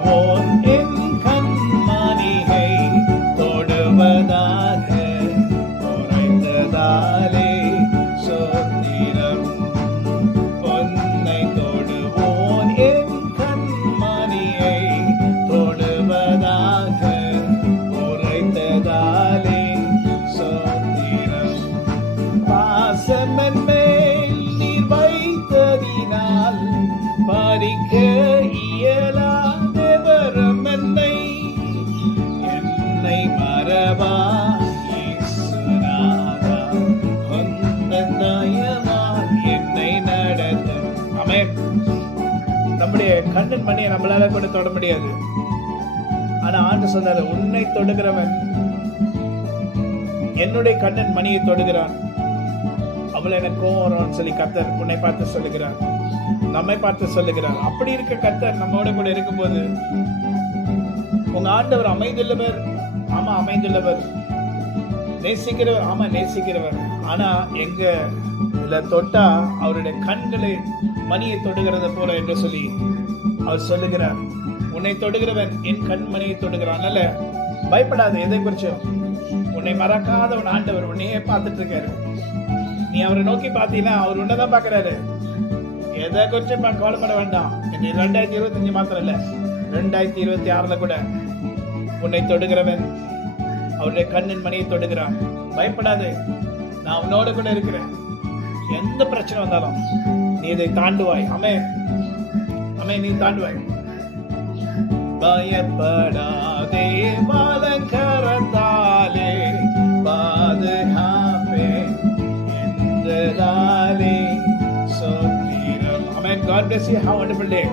தொடுவோன் என் கண்மணியை தொடுவதாக உரைத்ததாலே சோத்திரம். உன்னை தொடுவோன் என் கண்மணியை தொடுவதாக உரைத்ததாலே சோத்திரம். பாசமன் மேல் நீர் வைத்ததினால் பறிக்க இயலாதவரும் என்னை மறவா இயேசுநாதா, உந்தன் தயவால் என்னை நடத்தும். ஆமென். நம்முடைய கண்ணன் மணியை நம்மளால கூட தொட முடியாது. ஆனா ஆண்டு சொன்னாரு, உன்னை தொடுகிறவன் என்னுடைய கண்ணன் மணியை தொடுகிறான். அவள் எனக்கு கோவம் வரும்னு சொல்லி கர்த்தர் உன்னை பார்த்து சொல்லுகிறார், நம்மை பார்த்து சொல்லுகிறார். அப்படி இருக்க கர்த்தர் நம்மோட கூட இருக்கும்போது, உங்க ஆண்டவர் அமைந்துள்ளவர், ஆமா அமைந்துள்ளவர், நேசிக்கிறவர், ஆமா நேசிக்கிறவர். ஆனா எங்க தொட்டா அவருடைய கண்களை மணியை தொடுகிறது போல என்று சொல்லி அவர் சொல்லுகிறார். உன்னை தொடுகிறவன் என் கண் மணியை தொடுகிறான். அல்ல, பயப்படாது. எதை குறிச்சும் உன்னை மறக்காத உன் ஆண்டவர் உன்னையே பார்த்துட்டு இருக்காரு. நீ அவரை நோக்கி பார்த்தீங்கன்னா அவர் உன்னதான் பாக்குறாரு. எதை குறிச்சும் கவலைப்பட வேண்டாம். 2025 மாத்திரம் இல்ல, 2026 கூட உன்னை தொடுகிறவன் அவருடைய கண்ணின் மணியை தொடுகிறான். பயப்படாது, நான் உன்னோடு கூட இருக்கிறேன். எந்த பிரச்சனை வந்தாலும் நீ இதை தாண்டுவாய். ஆமென், ஆமென், நீ தாண்டுவாய். பயப்படாதே, வலங்கரத்தாலே பாதுகாப்பேன் என்றதாலே சோத்திரம். Amen. God bless you. Have a wonderful day.